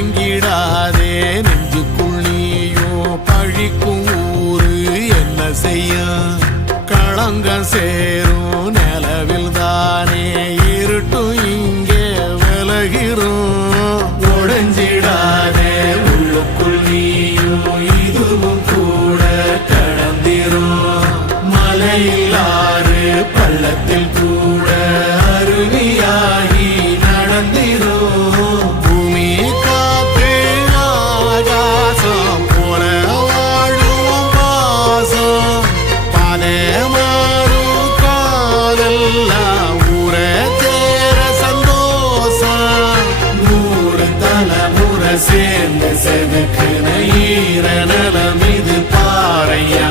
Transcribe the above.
கலங்கிடாதே நெஞ்சுக்குள் நீயும் பழிக்கும் ஊரு என்ன செய்ய களங்கம் சேரும் நிலவில் தானே இருட்டும் இங்கே விலகிறோம் உடைஞ்சிடாதே உள்ளுக்குள் நீயும் இதுவும் கூட கடந்திரும் மலையில்லாறு பள்ளத்தில் கூட அருவியாகி நடந்திரும் பூமி காத்து ஆகாசம் போல வாழும் பாசம் பாதை மாறும் காதெல்லாம் ஊர தேர சந்தோஷம் 100 தலைமுறை சேர்ந்து செதுக்குன ஈர நலம் இது பாறையா